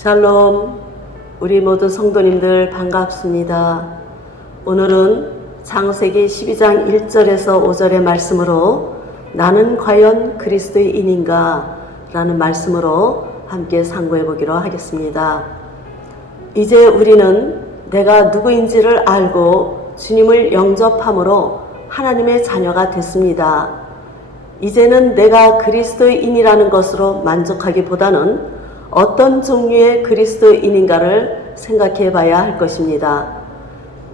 샬롬, 우리 모두 성도님들 반갑습니다. 오늘은 창세기 12장 1절에서 5절의 말씀으로 나는 과연 그리스도인인가? 라는 말씀으로 함께 상고해 보기로 하겠습니다. 이제 우리는 내가 누구인지를 알고 주님을 영접함으로 하나님의 자녀가 됐습니다. 이제는 내가 그리스도인이라는 것으로 만족하기보다는 어떤 종류의 그리스도인인가를 생각해 봐야 할 것입니다.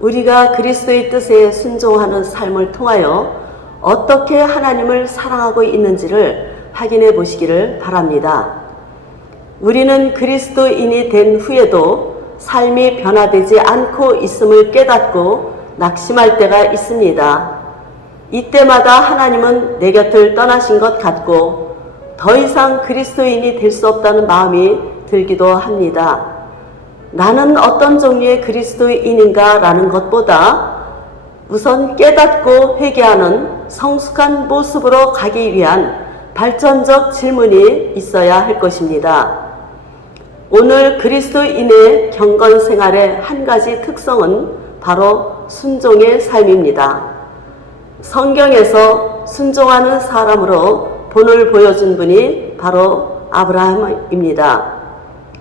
우리가 그리스도의 뜻에 순종하는 삶을 통하여 어떻게 하나님을 사랑하고 있는지를 확인해 보시기를 바랍니다. 우리는 그리스도인이 된 후에도 삶이 변화되지 않고 있음을 깨닫고 낙심할 때가 있습니다. 이때마다 하나님은 내 곁을 떠나신 것 같고 더 이상 그리스도인이 될 수 없다는 마음이 들기도 합니다. 나는 어떤 종류의 그리스도인인가 라는 것보다 우선 깨닫고 회개하는 성숙한 모습으로 가기 위한 발전적 질문이 있어야 할 것입니다. 오늘 그리스도인의 경건 생활의 한 가지 특성은 바로 순종의 삶입니다. 성경에서 순종하는 사람으로 본을 보여준 분이 바로 아브라함입니다.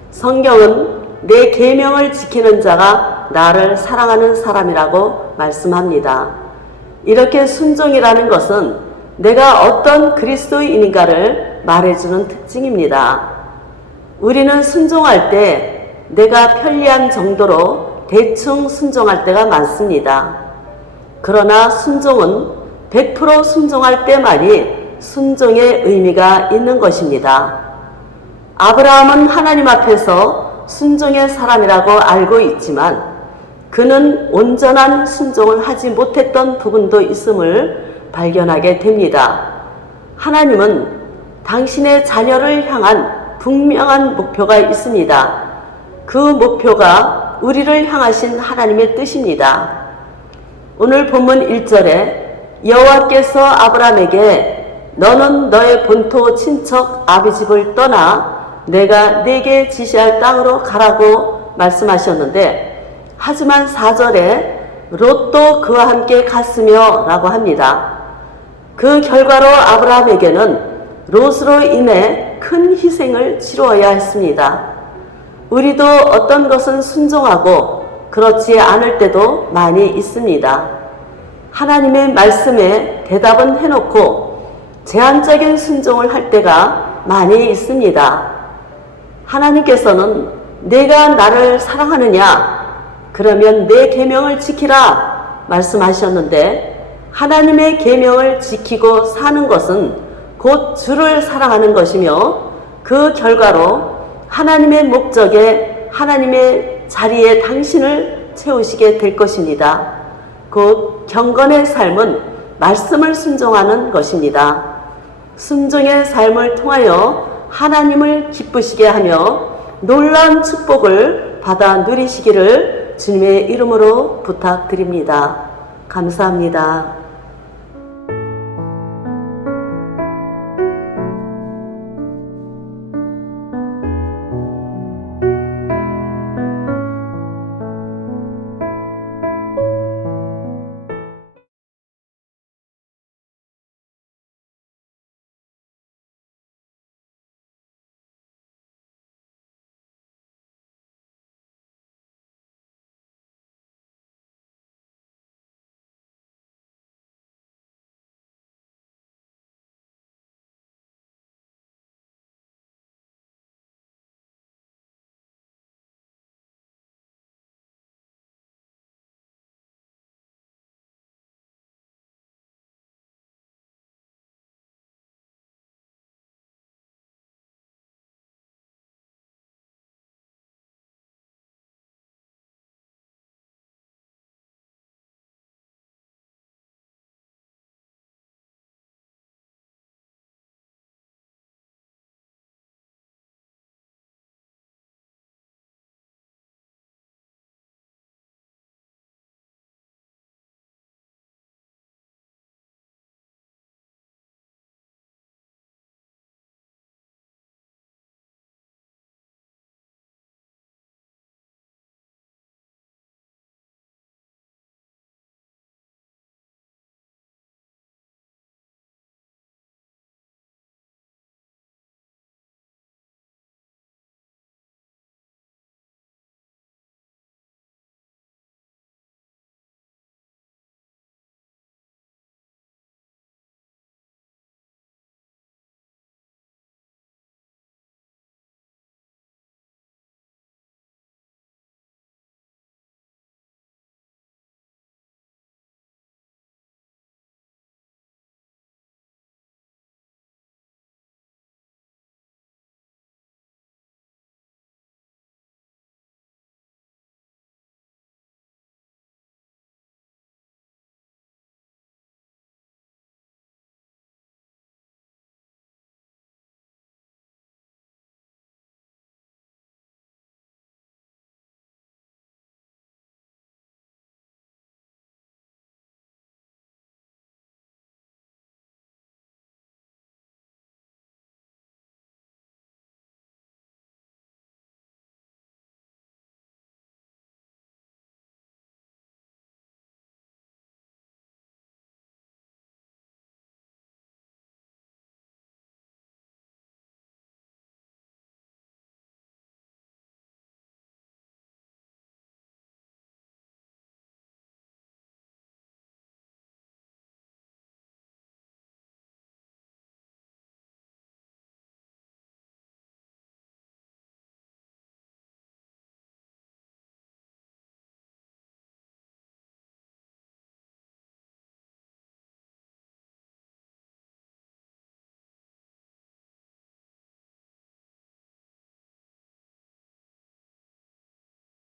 성경은 내 계명을 지키는 자가 나를 사랑하는 사람이라고 말씀합니다. 이렇게 순종이라는 것은 내가 어떤 그리스도인인가를 말해주는 특징입니다. 우리는 순종할 때 내가 편리한 정도로 대충 순종할 때가 많습니다. 그러나 순종은 100% 순종할 때만이 순종의 의미가 있는 것입니다. 아브라함은 하나님 앞에서 순종의 사람이라고 알고 있지만 그는 온전한 순종을 하지 못했던 부분도 있음을 발견하게 됩니다. 하나님은 당신의 자녀를 향한 분명한 목표가 있습니다. 그 목표가 우리를 향하신 하나님의 뜻입니다. 오늘 본문 1절에 여호와께서 아브라함에게 너는 너의 본토 친척 아비집을 떠나 내가 네게 지시할 땅으로 가라고 말씀하셨는데 하지만 4절에 롯도 그와 함께 갔으며 라고 합니다. 그 결과로 아브라함에게는 롯으로 인해 큰 희생을 치루어야 했습니다. 우리도 어떤 것은 순종하고 그렇지 않을 때도 많이 있습니다. 하나님의 말씀에 대답은 해놓고 제한적인 순종을 할 때가 많이 있습니다. 하나님께서는 내가 나를 사랑하느냐? 그러면 내 계명을 지키라 말씀하셨는데 하나님의 계명을 지키고 사는 것은 곧 주를 사랑하는 것이며 그 결과로 하나님의 목적에 하나님의 자리에 당신을 채우시게 될 것입니다. 곧 경건의 삶은 말씀을 순종하는 것입니다. 순종의 삶을 통하여 하나님을 기쁘시게 하며 놀라운 축복을 받아 누리시기를 주님의 이름으로 부탁드립니다. 감사합니다.